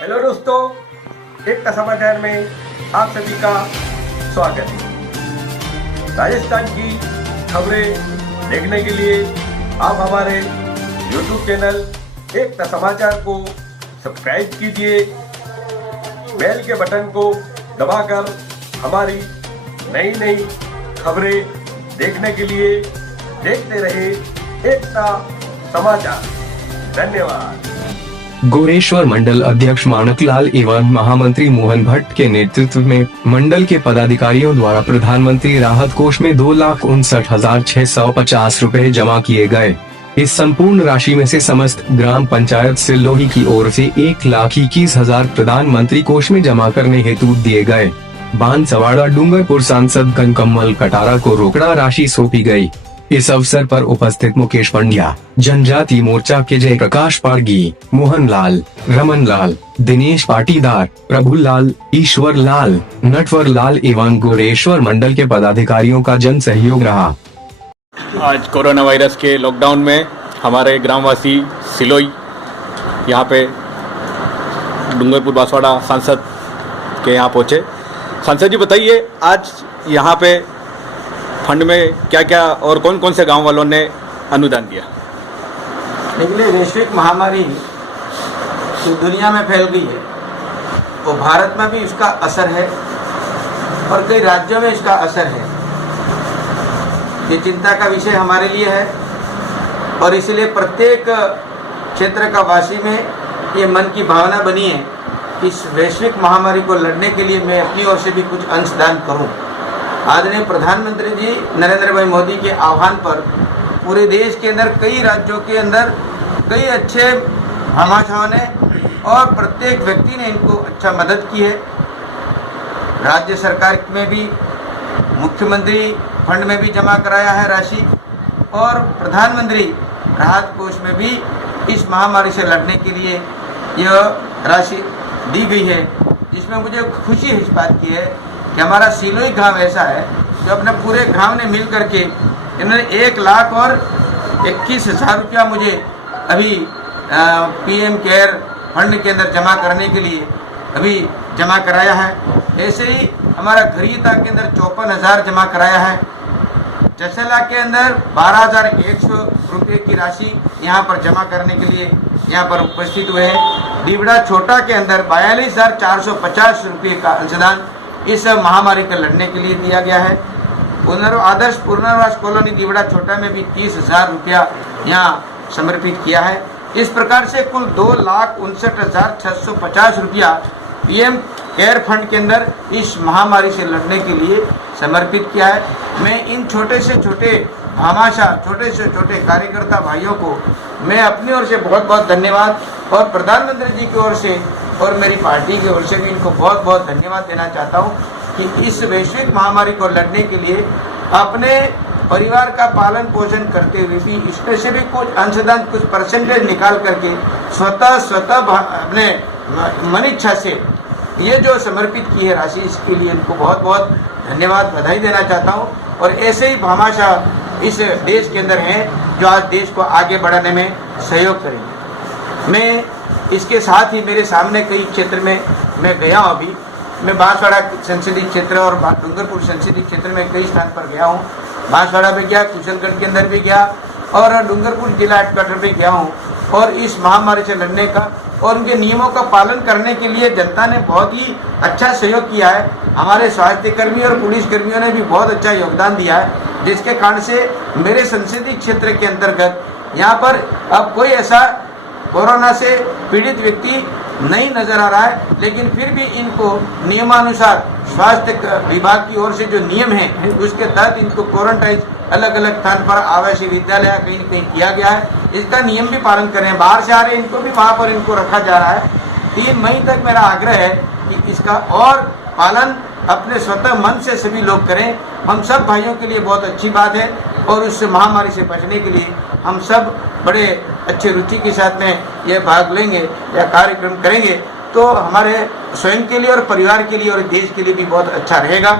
Hello दोस्तों, एकता समाचार में आप सभी का स्वागत है। राजस्थान की खबरें देखने के लिए आप हमारे YouTube चैनल एकता समाचार को सब्सक्राइब कीजिए। बेल के बटन को दबाकर हमारी नई नई खबरें देखने के लिए देखते रहे एकता समाचार। धन्यवाद। गोरेश्वर मंडल अध्यक्ष माणकलाल एवं महामंत्री मोहन भट्ट के नेतृत्व में मंडल के पदाधिकारियों द्वारा प्रधानमंत्री राहत कोष में 2,59,650 रुपए जमा किए गए। इस संपूर्ण राशि में से समस्त ग्राम पंचायत सिल्लोही की ओर से 1,21,000 प्रधानमंत्री कोष में जमा करने हेतु दिए गए। बांसवाड़ा डूंगरपुर सांसद कनकमल कटारा को रोकड़ा राशि सौंपी गई। इस अवसर पर उपस्थित मुकेश पंड्या, जनजाति मोर्चा के जयप्रकाश पारगी, मोहन लाल, रमन लाल, दिनेश पाटीदार, प्रभुलाल, ईश्वर लाल, नटवर लाल एवं गोरेश्वर मंडल के पदाधिकारियों का जन सहयोग रहा। आज कोरोना वायरस के लॉकडाउन में हमारे ग्रामवासी सिलोई यहाँ पे डूंगरपुर बांसवाड़ा सांसद के यहाँ पहुँचे। सांसद जी बताइए, आज यहाँ पे फंड में क्या क्या और कौन कौन से गांव वालों ने अनुदान दिया? देखिए, वैश्विक महामारी जो दुनिया में फैल गई है वो भारत में भी इसका असर है और कई राज्यों में इसका असर है। ये चिंता का विषय हमारे लिए है और इसलिए प्रत्येक क्षेत्र का वासी में ये मन की भावना बनी है कि इस वैश्विक महामारी को लड़ने के लिए मैं अपनी ओर से भी कुछ अंशदान करूं। आदरणीय प्रधानमंत्री जी नरेंद्र भाई मोदी के आह्वान पर पूरे देश के अंदर कई राज्यों के अंदर कई अच्छे भामाशाहों ने और प्रत्येक व्यक्ति ने इनको अच्छा मदद की है। राज्य सरकार में भी मुख्यमंत्री फंड में भी जमा कराया है राशि और प्रधानमंत्री राहत कोष में भी इस महामारी से लड़ने के लिए यह राशि दी गई है, जिसमें मुझे खुशी इस बात की है कि हमारा सिलोई गांव ऐसा है जो अपने पूरे गांव ने मिल करके इन्होंने 1,21,000 रुपया मुझे अभी PM केयर फंड के अंदर जमा करने के लिए अभी जमा कराया है। ऐसे ही हमारा घरीता के अंदर 54,000 जमा कराया है। जसला के अंदर 12,100 रुपये की राशि यहाँ पर जमा करने के लिए यहाँ पर उपस्थित हुए हैं। दीवड़ा छोटा के अंदर 42,450 रुपये का अंशदान इस महामारी के लड़ने के लिए दिया गया है। आदर्श पुनर्वास कॉलोनी दीवड़ा छोटा में भी 30,000 रुपया यहाँ समर्पित किया है। इस प्रकार से कुल 2,59,650 रुपया PM केयर फंड के अंदर इस महामारी से लड़ने के लिए समर्पित किया है। मैं इन छोटे से छोटे भामाशाह, छोटे से छोटे कार्यकर्ता भाइयों को मैं अपनी ओर से बहुत बहुत धन्यवाद और प्रधानमंत्री जी की ओर से और मेरी पार्टी की ओर से भी इनको बहुत बहुत धन्यवाद देना चाहता हूँ कि इस वैश्विक महामारी को लड़ने के लिए अपने परिवार का पालन पोषण करते हुए भी इसमें से भी कुछ अंशदान, कुछ परसेंटेज निकाल करके स्वतः अपने मन इच्छा से ये जो समर्पित की है राशि, इसके लिए इनको बहुत बहुत धन्यवाद, बधाई देना चाहता हूँ। और ऐसे ही भामाशाह इस देश के अंदर हैं जो आज देश को आगे बढ़ाने में सहयोग करेंगे। मैं इसके साथ ही मेरे सामने कई क्षेत्र में मैं गया हूँ। अभी मैं बांसवाड़ा संसदीय क्षेत्र और डूंगरपुर संसदीय क्षेत्र में कई स्थान पर गया हूँ। बांसवाड़ा में गया, कुशलगढ़ के अंदर भी गया और डूंगरपुर जिला हेडक्वार्टर पे गया हूँ। और इस महामारी से लड़ने का और उनके नियमों का पालन करने के लिए जनता ने बहुत ही अच्छा सहयोग किया है। हमारे स्वास्थ्य कर्मी और पुलिस कर्मियों ने भी बहुत अच्छा योगदान दिया है, जिसके कारण से मेरे संसदीय क्षेत्र के अंतर्गत यहाँ पर अब कोई ऐसा कोरोना से पीड़ित व्यक्ति नहीं नजर आ रहा है। लेकिन फिर भी इनको नियमानुसार स्वास्थ्य विभाग की ओर से जो नियम है उसके तहत इनको क्वारंटाइन अलग अलग स्थान पर आवासीय विद्यालय कहीं न कहीं किया गया है। इसका नियम भी पालन करें। बाहर से आ रहे इनको भी वहाँ पर इनको रखा जा रहा है। 3 मई तक मेरा आग्रह है कि इसका और पालन अपने स्वतः मन से सभी लोग करें। हम सब भाइयों के लिए बहुत अच्छी बात है और उस महामारी से बचने के लिए हम सब बड़े अच्छे रुचि के साथ में यह भाग लेंगे या कार्यक्रम करेंगे तो हमारे स्वयं के लिए और परिवार के लिए और देश के लिए भी बहुत अच्छा रहेगा।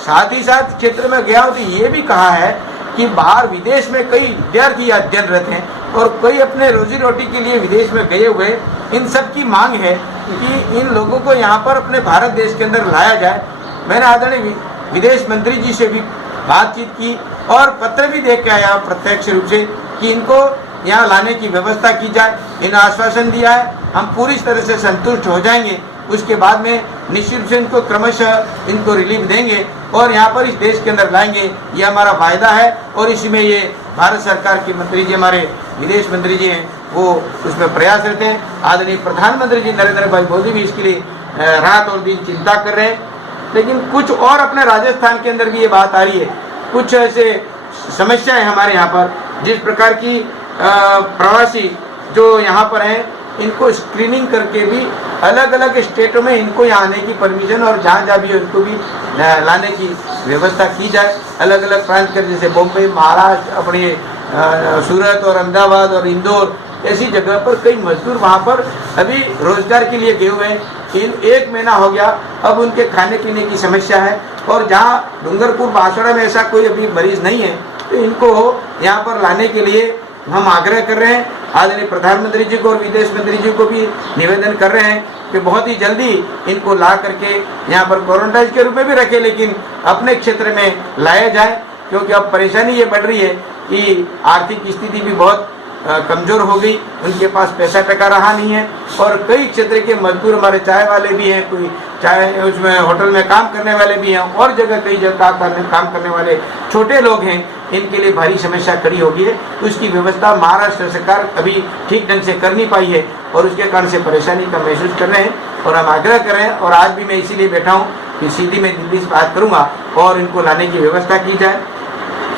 साथ ही साथ क्षेत्र में गया हूँ तो ये भी कहा है कि बाहर विदेश में कई विद्यार्थी अध्ययनरत हैं और कई अपने रोजी रोटी के लिए विदेश में गए हुए। इन सब की मांग है कि इन लोगों को यहाँ पर अपने भारत देश के अंदर लाया जाए। मैंने आदरणीय विदेश मंत्री जी से भी बातचीत की और पत्र भी देख के आया प्रत्यक्ष रूप से कि इनको यहाँ लाने की व्यवस्था की जाए। इन्हें आश्वासन दिया है, हम पूरी तरह से संतुष्ट हो जाएंगे। उसके बाद में निश्चित रूप से इनको क्रमशः इनको रिलीफ देंगे और यहाँ पर इस देश के अंदर लाएंगे। ये हमारा वायदा है और इसमें ये भारत सरकार के मंत्री जी, हमारे विदेश मंत्री जी हैं, वो उसमें प्रयासरत हैं। आदरणीय प्रधानमंत्री जी नरेंद्र भाई मोदी भी इसके लिए रात और दिन चिंता कर रहे हैं। लेकिन कुछ और अपने राजस्थान के अंदर भी ये बात आ रही है, कुछ ऐसे समस्याएं हमारे यहाँ पर, जिस प्रकार की प्रवासी जो यहाँ पर हैं इनको स्क्रीनिंग करके भी अलग अलग स्टेटों में इनको यहाँ आने की परमिशन और जहाँ जहाँ भी उनको भी लाने की व्यवस्था की जाए। अलग अलग प्रांत के जैसे बॉम्बे, महाराष्ट्र, अपने सूरत और अहमदाबाद और इंदौर ऐसी जगह पर कई मजदूर वहाँ पर अभी रोजगार के लिए गए हुए हैं। इन 1 महीना हो गया, अब उनके खाने पीने की समस्या है और जहाँ डूंगरपुर बांसवाड़ा में ऐसा कोई अभी मरीज नहीं है तो इनको यहाँ पर लाने के लिए हम आग्रह कर रहे हैं। आदरणीय प्रधानमंत्री जी को और विदेश मंत्री जी को भी निवेदन कर रहे हैं कि बहुत ही जल्दी इनको ला करके यहाँ पर क्वारंटाइन के रूप में भी रखें, लेकिन अपने क्षेत्र में लाया जाए, क्योंकि अब परेशानी ये बढ़ रही है कि आर्थिक स्थिति भी बहुत कमजोर हो गई, उनके पास पैसा टका रहा नहीं है और कई क्षेत्र के मजदूर हमारे चाय वाले भी हैं, कोई चाय उसमें होटल में काम करने वाले भी हैं और जगह कई जगह काम करने वाले छोटे लोग हैं, इनके लिए भारी समस्या खड़ी होगी है। उसकी व्यवस्था महाराष्ट्र सरकार अभी ठीक ढंग से कर नहीं पाई है और उसके कारण से परेशानी का महसूस कर रहे हैं और हम आग्रह कर रहे हैं। और आज भी मैं इसीलिए बैठा हूँ कि सीधी मैं दिल्ली से बात करूँगा और इनको लाने की व्यवस्था की जाए।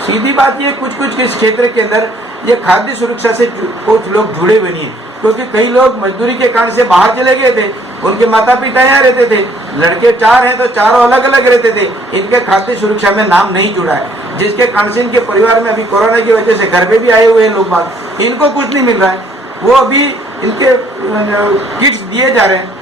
सीधी बात ये, कुछ इस क्षेत्र के अंदर ये खाद्य सुरक्षा से कुछ लोग जुड़े हुए नहीं है, क्योंकि कई लोग मजदूरी के कारण से बाहर चले गए थे, उनके माता पिता यहाँ रहते थे, लड़के 4 हैं तो चारों अलग अलग रहते थे, इनके खाद्य सुरक्षा में नाम नहीं जुड़ा है, जिसके कारण से इनके परिवार में अभी कोरोना की वजह से घर पे भी आए हुए हैं लोग बाग, इनको कुछ नहीं मिल रहा है। वो अभी इनके किट्स दिए जा रहे हैं,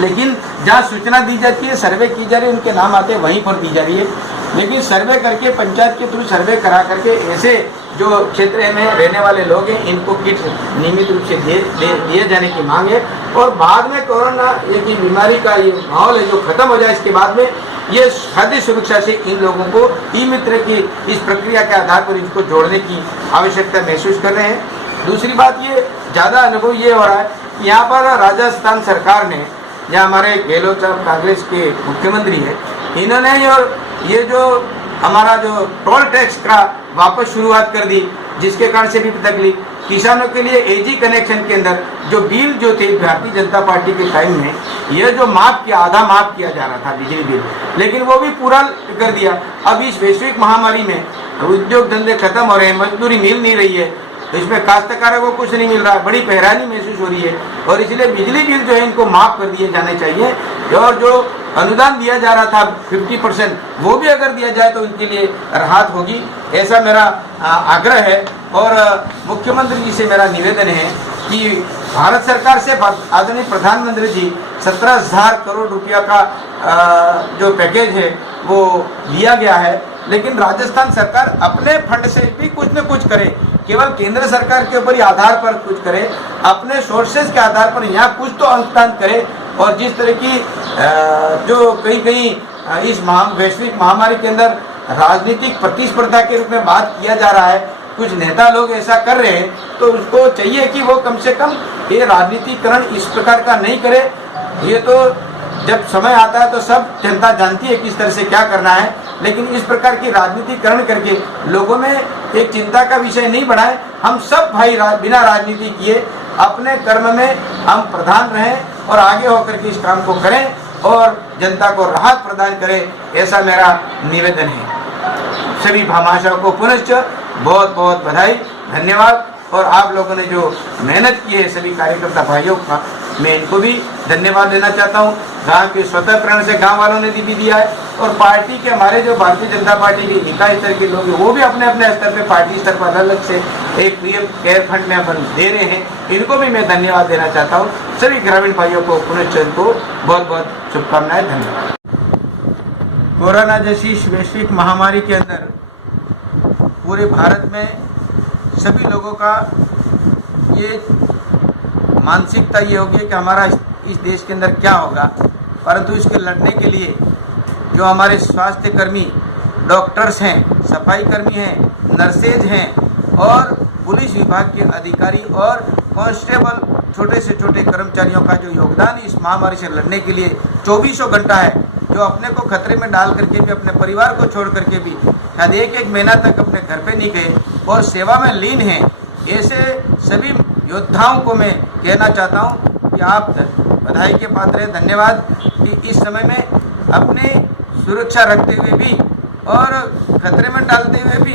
लेकिन जहाँ सूचना दी जाती है, सर्वे की जा रही है, उनके नाम आते हैं वहीं पर दी जा रही है। लेकिन सर्वे करके पंचायत के थ्रू सर्वे करा करके ऐसे जो क्षेत्र में रहने वाले लोग हैं इनको किट्स नियमित रूप से दिए जाने की मांग है और बाद में कोरोना की बीमारी का ये माहौल है जो खत्म हो जाए, इसके बाद में ये खाद्य सुरक्षा से इन लोगों को ई-मित्र की इस प्रक्रिया के आधार पर इनको जोड़ने की आवश्यकता महसूस कर रहे हैं। दूसरी बात, ये ज़्यादा अनुभव ये हो रहा है कि यहाँ पर राजस्थान सरकार ने, या हमारे गहलोत साहब कांग्रेस के मुख्यमंत्री है, इन्होंने और ये जो हमारा जो टोल टैक्स का वापस शुरुआत कर दी, जिसके कारण से भी तकलीफ किसानों के लिए एजी कनेक्शन के अंदर जो बिल जो थे भारतीय जनता पार्टी के टाइम में ये जो माफ किया, आधा माफ किया जा रहा था बिजली बिल, लेकिन वो भी पूरा कर दिया। अब इस वैश्विक महामारी में उद्योग धंधे खत्म हो रहे हैं, मजदूरी मिल नहीं रही है, इसमें काश्तकारों को कुछ नहीं मिल रहा है, बड़ी हैरानी महसूस हो रही है और इसलिए बिजली बिल जो है इनको माफ कर दिए जाने चाहिए और जो अनुदान दिया जा रहा था 50% वो भी अगर दिया जाए तो इनके लिए राहत होगी, ऐसा मेरा आग्रह है। और मुख्यमंत्री जी से मेरा निवेदन है कि भारत सरकार से आदरणीय प्रधानमंत्री जी 17,000 करोड़ रुपया का जो पैकेज है वो दिया गया है, लेकिन राजस्थान सरकार अपने फंड से भी कुछ न कुछ करे, केवल केंद्र सरकार के ऊपर ही आधार पर कुछ करे, अपने सोर्सेज के आधार पर यहाँ कुछ तो अंशदान करे। और जिस तरह की जो कहीं इस वैश्विक महामारी के अंदर राजनीतिक प्रतिस्पर्धा के रूप में बात किया जा रहा है, कुछ नेता लोग ऐसा कर रहे हैं, तो उसको चाहिए कि वो कम से कम ये राजनीतिकरण इस प्रकार का नहीं करे। ये तो जब समय आता है तो सब जनता जानती है किस तरह से क्या करना है, लेकिन इस प्रकार की राजनीतिकरण करके लोगों में एक चिंता का विषय नहीं बढ़ाए। हम सब भाई बिना राजनीति किए अपने कर्म में हम प्रधान रहें और आगे होकर के इस काम को करें और जनता को राहत प्रदान करें, ऐसा मेरा निवेदन है। सभी भामाशाहों को पुनश्च बहुत बहुत बधाई, धन्यवाद। और आप लोगों ने जो मेहनत की है सभी कार्यकर्ता भाइयों का, मैं इनको भी धन्यवाद देना चाहता हूँ। गांव के स्वतः प्रेरणा से गांव वालों ने भी दिया है और पार्टी के हमारे जो भारतीय जनता पार्टी के नेता स्तर के लोग हैं वो भी अपने अपने स्तर पे पार्टी स्तर पर अलग से एक पीएम केयर फंड में अपन दे रहे हैं, इनको भी मैं धन्यवाद देना चाहता हूँ। सभी ग्रामीण भाइयों को पुनश्च को बहुत बहुत शुभकामनाएं, धन्यवाद। कोरोना जैसी इस वैश्विक महामारी के अंदर पूरे भारत में सभी लोगों का ये मानसिकता ये होगी कि हमारा इस देश के अंदर क्या होगा, परंतु इसके लड़ने के लिए जो हमारे स्वास्थ्य कर्मी, डॉक्टर्स हैं, सफाई कर्मी हैं, नर्सेज हैं और पुलिस विभाग के अधिकारी और कांस्टेबल, छोटे से छोटे कर्मचारियों का जो योगदान इस महामारी से लड़ने के लिए 24 घंटा है, जो अपने को खतरे में डाल करके भी, अपने परिवार को छोड़ करके भी शायद एक महीना तक अपने घर पे नहीं गए और सेवा में लीन हैं, ऐसे सभी योद्धाओं को मैं कहना चाहता हूँ कि आप बधाई के पात्र हैं। धन्यवाद कि इस समय में अपनी सुरक्षा रखते हुए भी और खतरे में डालते हुए भी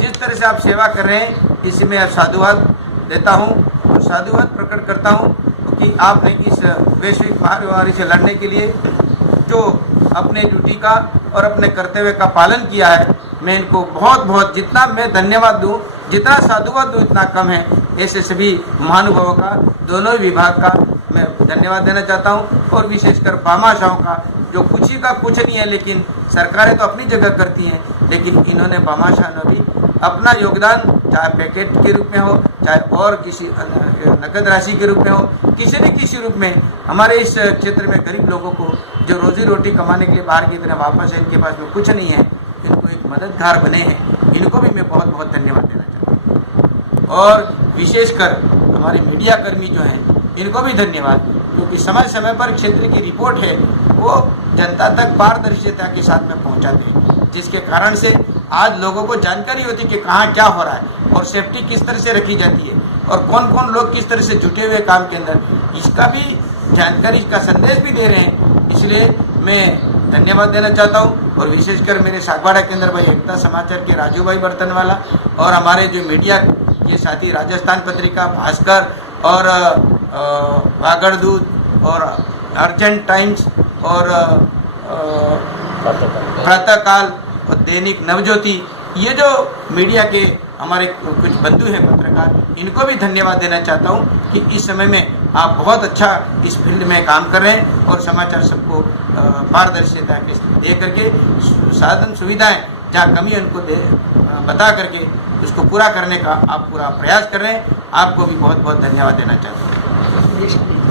जिस तरह से आप सेवा कर रहे हैं, इसी में साधुवाद देता हूँ और साधुवाद प्रकट करता हूँ कि आपने इस वैश्विक महामारी से लड़ने के लिए जो अपने ड्यूटी का और अपने कर्तव्य का पालन किया है, मैं इनको बहुत बहुत, जितना मैं धन्यवाद दूं, जितना साधुवाद दूं इतना कम है। ऐसे सभी महानुभावों का, दोनों ही विभाग का मैं धन्यवाद देना चाहता हूं और विशेषकर भामाशाहों का, जो कुछ ही का कुछ नहीं है, लेकिन सरकारें तो अपनी जगह करती हैं, लेकिन इन्होंने भामाशाह ने भी अपना योगदान, चाहे पैकेट के रूप में हो, चाहे और किसी नकद राशि के रूप में हो, किसी न किसी रूप में हमारे इस क्षेत्र में गरीब लोगों को जो रोजी रोटी कमाने के लिए बाहर की तरह वापस है, इनके पास में कुछ नहीं है, इनको एक मददगार बने हैं, इनको भी मैं बहुत बहुत धन्यवाद देना चाहता हूँ। और विशेषकर हमारे मीडिया कर्मी जो हैं, इनको भी धन्यवाद, क्योंकि समय समय पर क्षेत्र की रिपोर्ट है वो जनता तक पारदर्शिता के साथ में पहुँचाते हैं, जिसके कारण से आज लोगों को जानकारी होती है कि कहाँ क्या हो रहा है और सेफ्टी किस तरह से रखी जाती है और कौन कौन लोग किस तरह से जुटे हुए काम के अंदर, इसका भी जानकारी का संदेश भी दे रहे हैं। इसलिए मैं धन्यवाद देना चाहता हूं और विशेषकर मेरे सागवाड़ा के अंदर भाई एकता समाचार के राजू भाई बर्तनवाला और हमारे जो मीडिया के साथी राजस्थान पत्रिका, भास्कर और वागड़दूत और अर्जेंट टाइम्स और प्रातःकाल और दैनिक नवज्योति, ये जो मीडिया के हमारे कुछ बंधु हैं पत्रकार, इनको भी धन्यवाद देना चाहता हूँ कि इस समय में आप बहुत अच्छा इस फील्ड में काम कर रहे हैं और समाचार सबको पारदर्शिता दे करके साधन सुविधाएं जहाँ कमी है उनको बता करके उसको पूरा करने का आप पूरा प्रयास कर रहे हैं। आपको भी बहुत बहुत धन्यवाद देना चाहता हूँ।